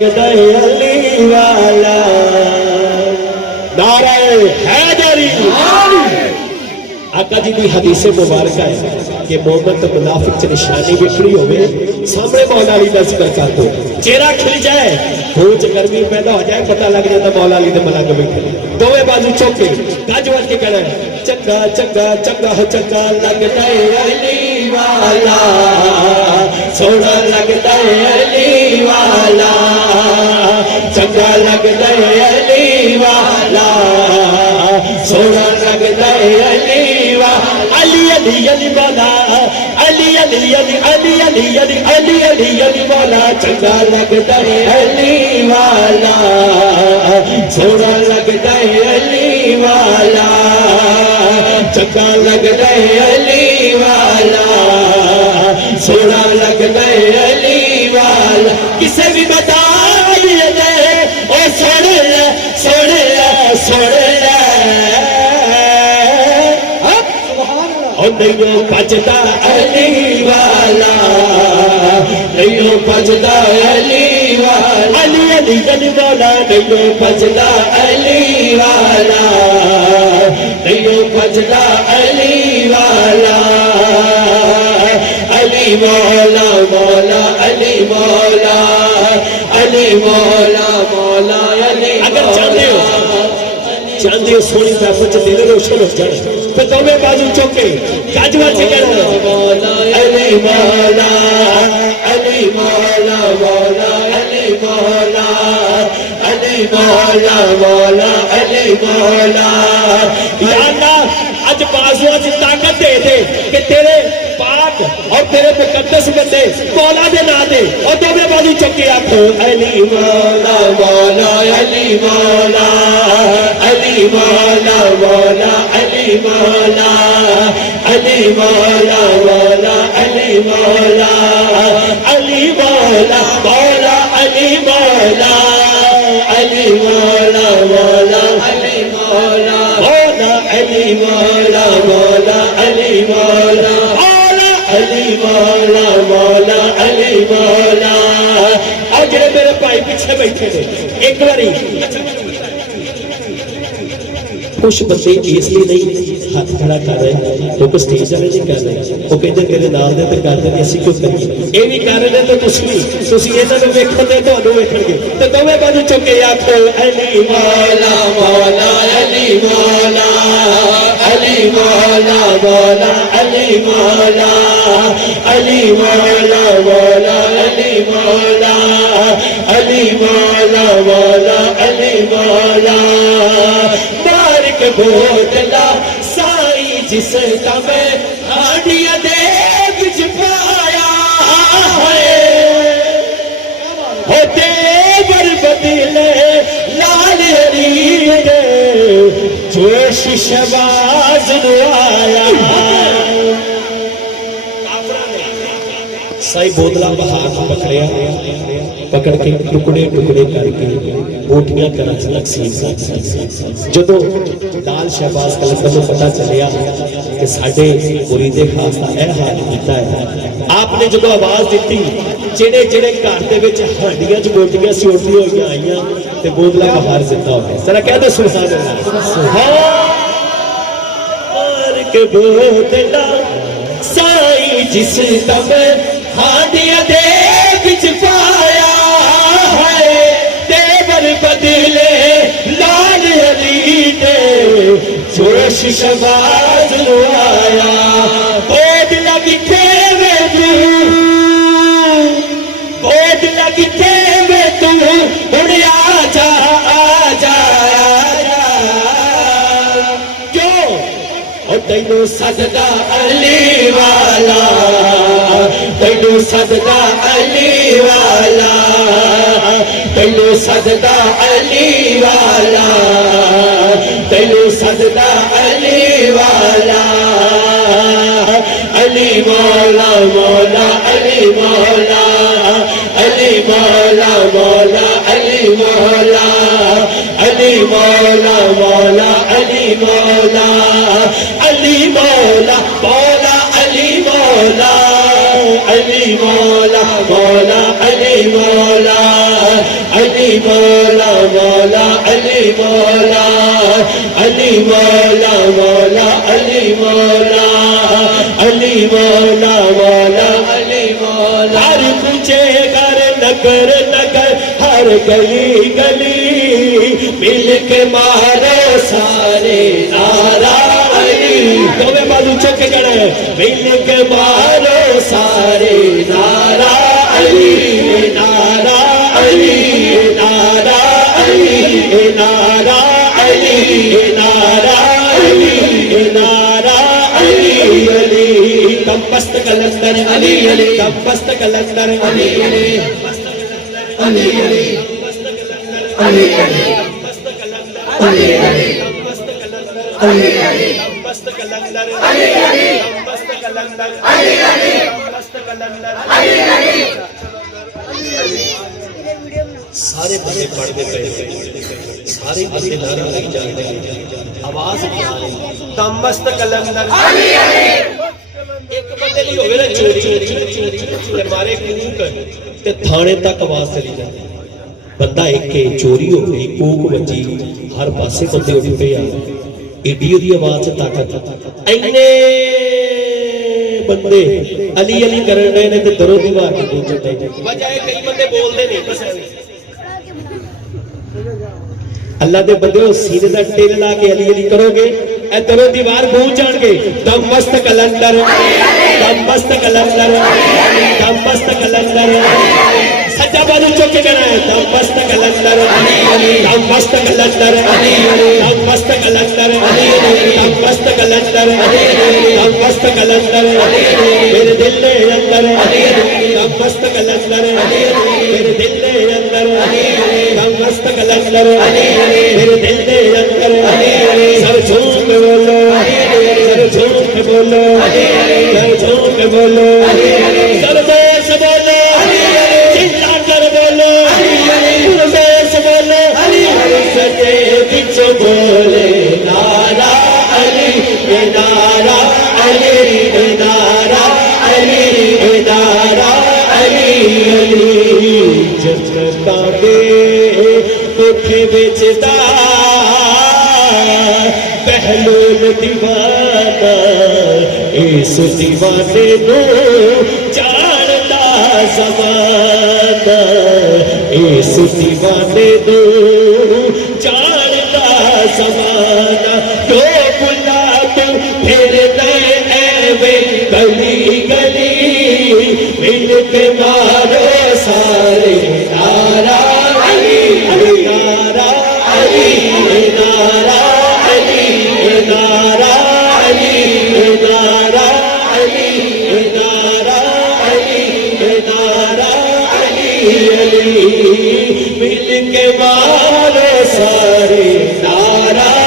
علی والا نعرہ حیدری۔ آقا جی دی حدیث مبارکہ ہے کہ مومن تو منافق چ نشانی بکھری ہوئے سامنے مولا علی دا ذکر کر دو، چہرہ کھل جائے، ہوچ گرمی پیدا ہو جائے، پتہ لگ جاتا مولا علی دے ملنگ بیٹھے، دوویں بازو چوکے گج وج کے کہنا ہے چنگا چنگا چنگا چنگا لگتا ہے علی والا، سونا لگتا ہے علی والا، چنگا لگتا ہے علی والا، سونا لگتا ہے علی والا، علی علی علی والا، علی علی علی علی علی علی علی علی علی والا، چنگا لگتا ہے علی والا، سونا لگتا ہے علی والا، چنگا لگتا ہے علی والا، سونا لگتا ہے علی والا، کسے بھی بتائیے دے او سن لے سن لے سن لے، اور نہیں بجدا علی والا، نہیں بجدا علی والا، علی علی علی والا، نہیں بجدا علی والا، نہیں بجدا علی والا، علی مولا مولا علی مولا، علی مولا مولا علی مولا۔ اگر چاندی ہو سونی محفل چ دل روشن ہو جائے تو دوویں بازو چوکے گج وج کے کہنا علی مولا علی مولا مولا علی مولا، علی مولا مولا علی مولا۔ یا اللہ اج بازو کی طاقت دے دے کہ تیرے پاک اور تیرے مقدس بندے مولا دے نا دے، اور دوویں بازو چوکے آکھو علی مولا مولا علی مولا، علی مولا مولا علی مولا، علی مولا مولا علی مولا، علی مولا مولا علی مولا، علی مولا مولا علی مولا، مولا علی مولا مولا علی مولا، علی مولا مولا علی مولا۔ اور جڑے میرے بھائی پیچھے بیٹھے تھے ایک باری کچھ بندے اس لیے نہیں ہاتھ کھڑا کر رہے کیونکہ سٹیج والے نہیں کر رہے، وہ کہتے میرے نال دے تے کر دے اسی کیوں کریے، یہ بھی کر رہے تو تسی انہاں نوں ویکھن دے تانوں ویکھن گے تے دوویں بازو چوکے آکھو علی مولا مولا علی مولا، علی مولا مولا علی مولا، علی مولا مولا علی مولا، علی مولا مولا علی مولا۔ مارک بوتلا سائی جس کا میں ہاڈیا دے بچ پایا ہے، ہوتے بر بدلے لال علی دے جوش شباز آیا۔ سائی بودلا بہار پکڑیا، پکڑ کے ٹکڑے ٹکڑے کر کے بوٹیاں کرا تقسیم، جدو لال شہباز قلندر کو پتہ چلیا کہ ساڈے مرید خاص کا اے حال کیتا ہے، آپ نے جدو آواز دیتی جڑے جڑے گھر دے وچ ہانڈیاں چ بوٹیاں سیوٹی ہوئی آئیاں تے بودلا بہار زندہ ہو گیا۔ ذرا کہہ دو سبحان اللہ۔ مار کے بودلا سائی جس کا میں ہانڈیاں دے بچ پایا ہے، تیور بدلے لال علی دے جوش شباز آیا، بود لگی تھے میں تو، بود لگی تھے میں تو، اڑ آ جا آ جا کیوں اور تینو سجدہ علی والا، تینو سجدہ علی والا، تینو سجدہ علی والا، تینو سجدہ علی والا، علی مولا مولا علی مولا، علی مولا مولا علی مولا، علی مولا مولا علی مولا، علی مولا مولا علی مولا، علی مولا مولا علی مولا علی مولا مولا علی مولا علی مولا مولا علی مولا علی مولا مولا علی مولا ہر کوچے گھر نگر نگر ہر گلی گلی مل کے مارو سارے نعرہ علی دونوں بازو چک جڑا ہے مل کے مارو سارے نعرہ علی نعرہ علی نعرہ علی نعرہ علی نعرہ علی نعرہ علی علی کم پست کلندر علی علی کم پست کلندر علی علی علی علی علی علی علی علی سارے بندے پڑھتے پہ سارے بندے نعرہ لگ جاتے ہیں آواز نہیں آ رہی دمست کلندر ایک بندے نہیں ہوئے نا چوری مارے کوک تے تھانے تک آواز چلی جاتی بندہ ایک چوری ہو گئی کوک بچی ہر پاسے بندے اٹھ پہ آ ایڈی دی آواز سے طاقت اینے بندے علی علی کرن رہے نے تے درو دیوار کی گونج رہے ہیں بجائے کئی بندے بول دے نہیں بس اللہ دے بندے سینے دا ٹیل لا کے علی علی کرو گے اے درو دیوار گونج جان گے دم مست کلندر دم مست کلندر دم مست کلندر سجا بازو چوک کے کہنا ہے دم مست کلندر دم مست کلندر دم مست کلندر دم مست کلندر دم مست کلندر میرے دل دے اندر دم مست کلندر میرے دل دے اندر دم مست کلندر میرے دل دے اندر سر جھوم کے بولو سر جھوم کے بولو سر جھوم کے بولو سر بیس بولو چلا کر بولو بیس بولو سجے بچ بولے نعرہ علی نعرہ علی نعرہ علی نعرہ علی علی جنتا دے دکھ بچتا پہلون دیوانہ اس دیوانے نو جانتا زمانہ اس دیوانے نو جانتا زمانہ جو بلا تو پھر دے ایوے گلی گلی مل کے مارو سارے نعرہ علی نعرہ علی نعرہ علی نعرہ علی نعرہ علی نعرہ علی نعرہ علی علی مل کے مارو سارے نعرہ